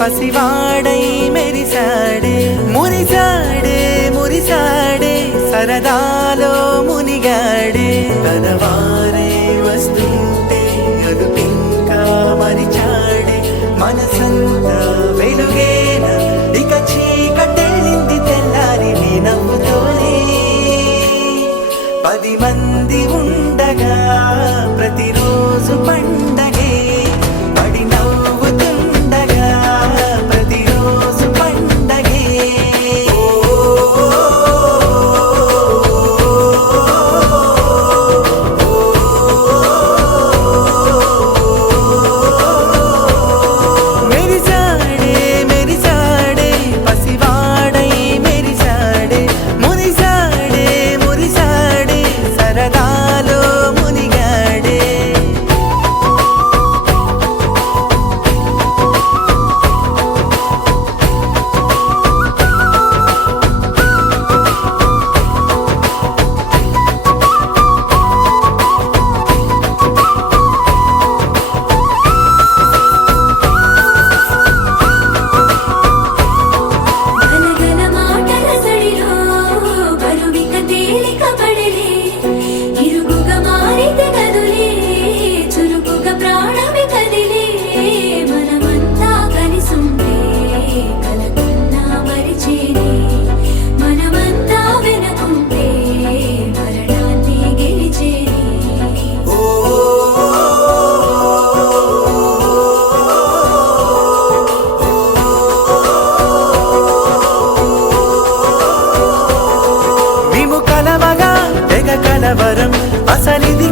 పసివాడై మెరిసాడే మురిసాడే మురిసాడే సరదాలో మునిగాడే తనవారే వస్తుంటే అదుపింకా మరిచాడే మనసంతా వెలుగేన ఇక చీకటెళ్ళింది తెల్లారి నీ నవ్వుతోనే 10 మంది ఉండగా ప్రతిరోజు పండగే పడి నవ్వుతుండగా ప్రతిరోజు పండగే మెరిసాడే మెరిసాడే పసివాడై మెరిసాడే మురిసాడే మురిసాడే సరదాలో మునిగాడే గలగల మాటల సడిలో బరువిక తేలిక పడలే ఇరుగుగా మారితే కదులే చురుకుగా ప్రాణమి కదిలే మనమంతా కలిసుంటే కలకున్నా మరిచేనే మనమంతా వెనకుంటే మరణాన్ని గెలిచేనే మేము కలవగా తెగ కలవరం అసలిది